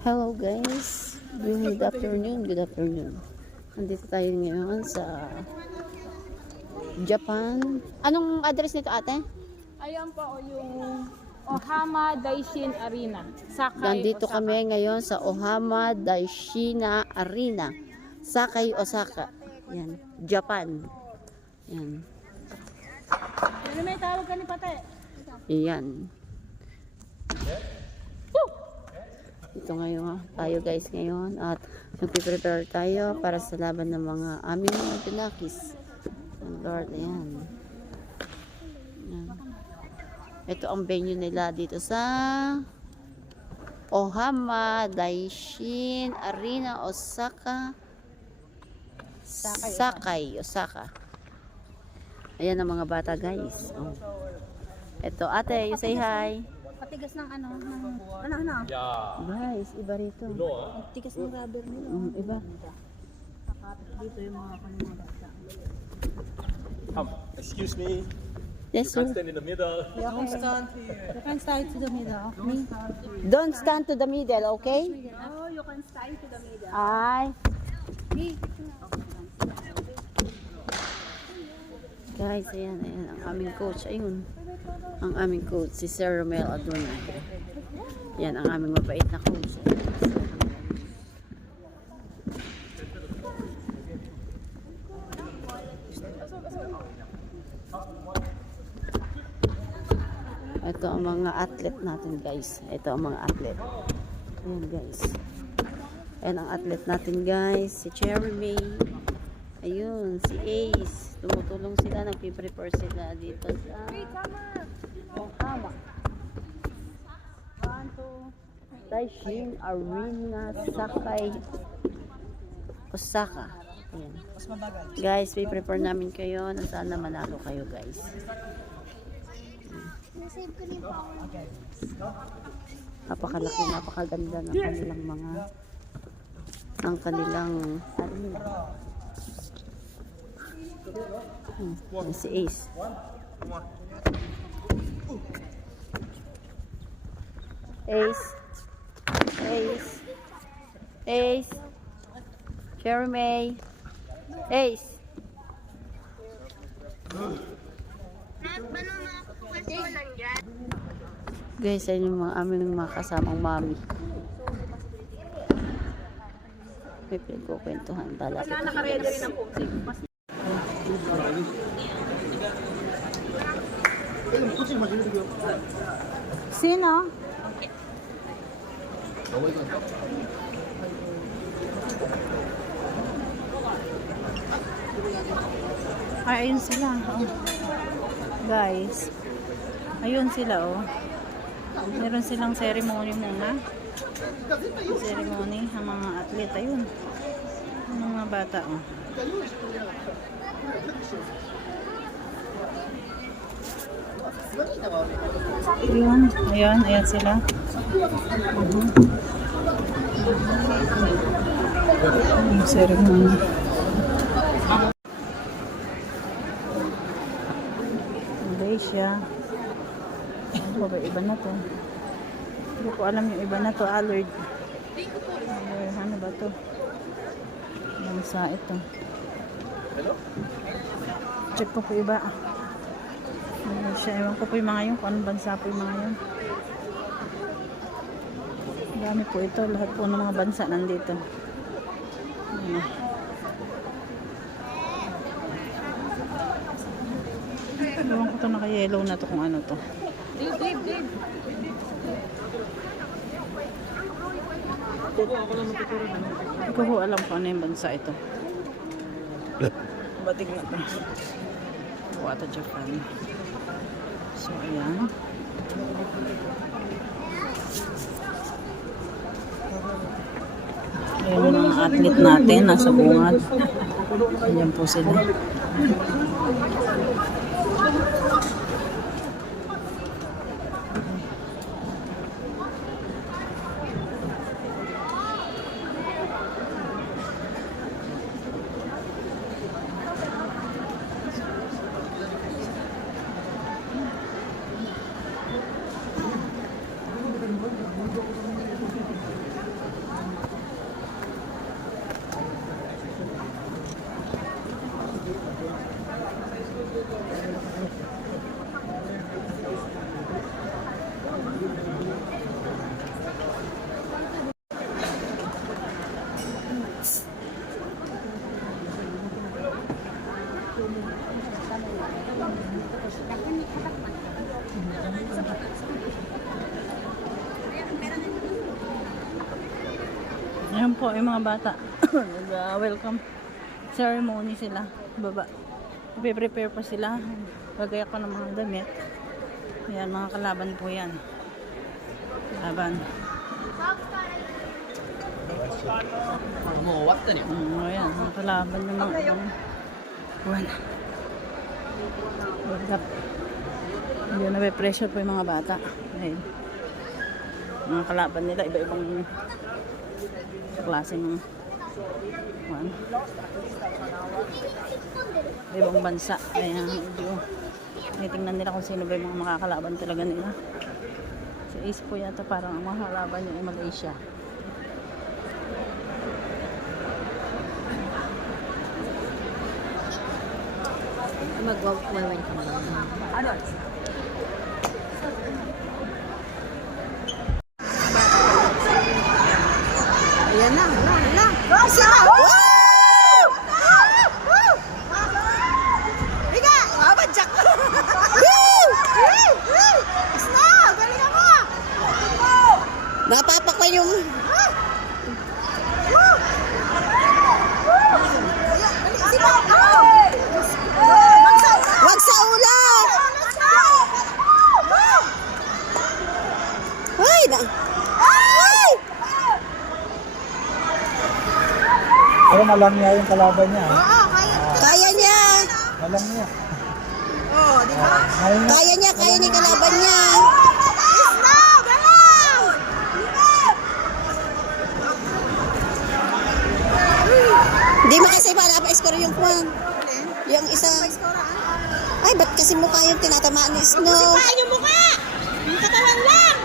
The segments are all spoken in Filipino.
Hello guys, good afternoon, good afternoon. Nandito tayo ngayon sa Japan. Anong address nito ate? Ayan po yung Ohama Daishin Arena. Sakay, Nandito Osaka. kami ngayon sa Ohama Daishina Arena, Sakai, Osaka. Yan, Japan. Yan. Ano may tawag ka ni Pate? Yan. Ito ngayon tayo guys ngayon at nagpiprepare tayo para sa laban ng mga aming mga pinakis. Lord, ayan. Ayan. Ito ang venue nila dito sa Ohama Daishin Arena, Osaka. Sakai, Osaka. Ayan ang mga bata guys. Oh. Ito ate, you say hi. Patigas ng ano? Guys, iba rito. Tigas ng rubber nila. Iba. Dito yung mga kanina bata. Excuse me. Yes, sir. Stand in the middle. Don't stand here. You can stand to the middle. Don't stand to the middle, okay? Oh, you can stand to the middle. Ay. Guys, ayan, ayan. Ang aming coach. Ayun. Ang aming coach, si Sir Romel Aduna. Yan, ang aming mabait na coach. Ito ang mga athlete natin guys. Ito ang mga athlete. Ayan guys. Ayan ang athlete natin guys. Si Jeremy. Ayun, si Ace. Tumutulong sila. Nagpiprepare sila dito sa Ohama Daishin Arena, Sakai, Osaka. Ayan. Guys, prepare namin kayo na sana manalo kayo guys. Napakalaki, napakaganda ng kanilang mga arena. Si Ace. Ace. Ace. Ace. Jeremy. Ace. Guys, ayun yung mga aming mga kasamang mami. May pinagkukwentuhan. Balapit. Nakaredy rin ang putik. Sino? Ay, ayun sila. Oh. Guys. Ayun sila, oh. Meron silang ceremony muna. Ceremony ang mga athlete. Ayun. Ang mga bata, oh. Ayun, ayun, ayan sila. Ceremony. Malaysia. Ano ba, iba na to? Hindi ko alam yung iba na to. Allard. Ano ba to? Bansa ito. Check ko po iba. Malaysia. Ewan ko po yung mga yun. Kung anong bansa po yung mga yun. Dami po ito. Lahat po ng mga bansa nandito. Ano. Ewan ko ito naka-yellow na to kung ano to. Dave. Hindi ko po alam kung ano yung bansa ito. Batig na ito. Wata Japan. So, ayan. Ayan yung mga athlete natin. Nasa bungad. Ayan po sila. Ayan po yung mga bata. Welcome ceremony sila. Baba. Prepare pa sila. Gagaya ko ng mga damit. Ayan, mga kalaban po yan. Kalaban. Ayan, mga kalaban ng mga ibang buwan. Hindi na pressure po yung mga bata. Ayan. Mga kalaban nila, iba-ibang klase ng ibang bansa. Kaya medyo tinitingnan nila kung sino ba yung mga makakalaban talaga nila. Sa Ace po yata parang ang mga kalaban yung Malaysia. Mag-welcome ka ba? Ano? Ayan na, hala. Isa! Woo! Woo! Riga! Mabadyak! Woo! Isna! Galing mo! Napapak pa yung... Wag sa ulo! Hoy! Hoy! Pero alam niya yung kalaban niya. Oo, kaya niya. Alam niya. Oo, di ba? Kaya niya kalaban niya. Isna! Galaw! Hindi makasay pa napa-score yung kwan. Yung isa. Ay, ba't kasi mukha yung tinatamaan ni Snow? Kasi yung mukha! Yung katawan lang!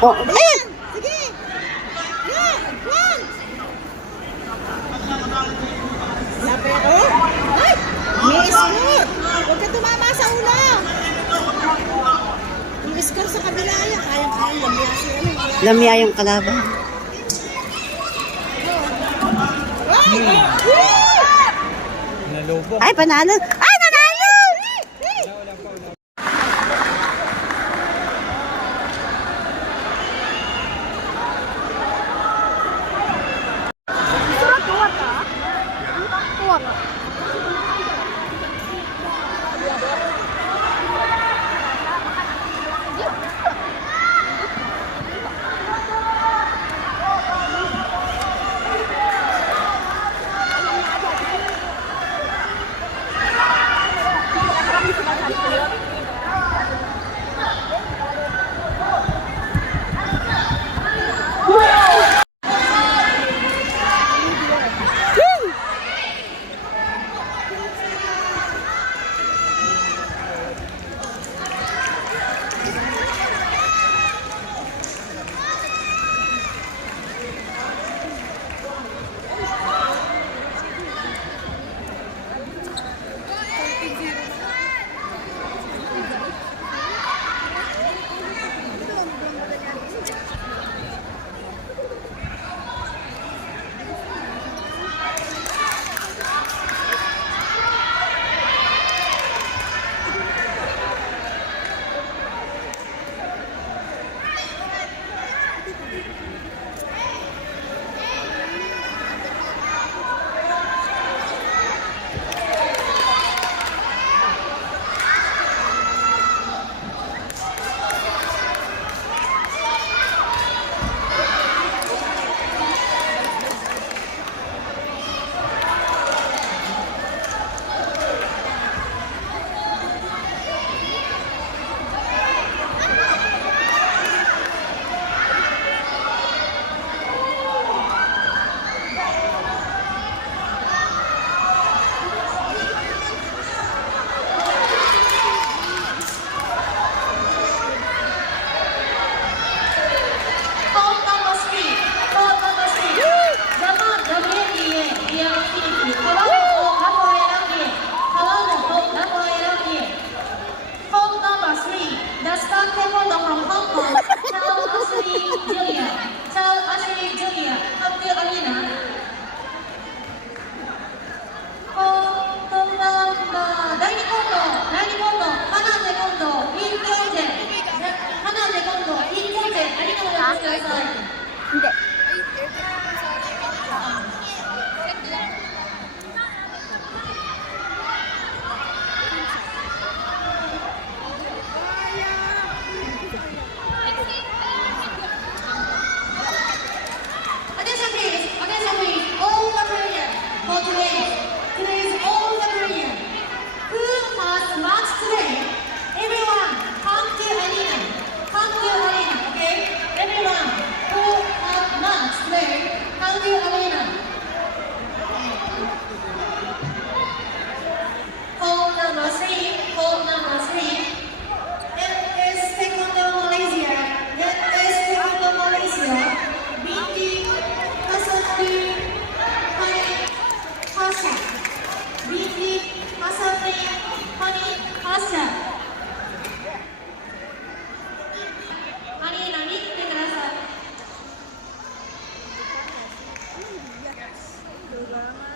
Oh, ayan! Sige! Yan! Yan! Lapit ako? Ay! May score! Huwag ka tumama sa ulo! Yung score sa kabila yan. Kayang-kayang lamya siya. Lamya yung kalaban. Nalobo. Ay, panalo! Ay, nanalo! Arena. Hole number three. It is Taekwondo Malaysia. Binti Hasatri Hani Hasha. Binti Hasatri Hani Hasha. アリーナに来てください。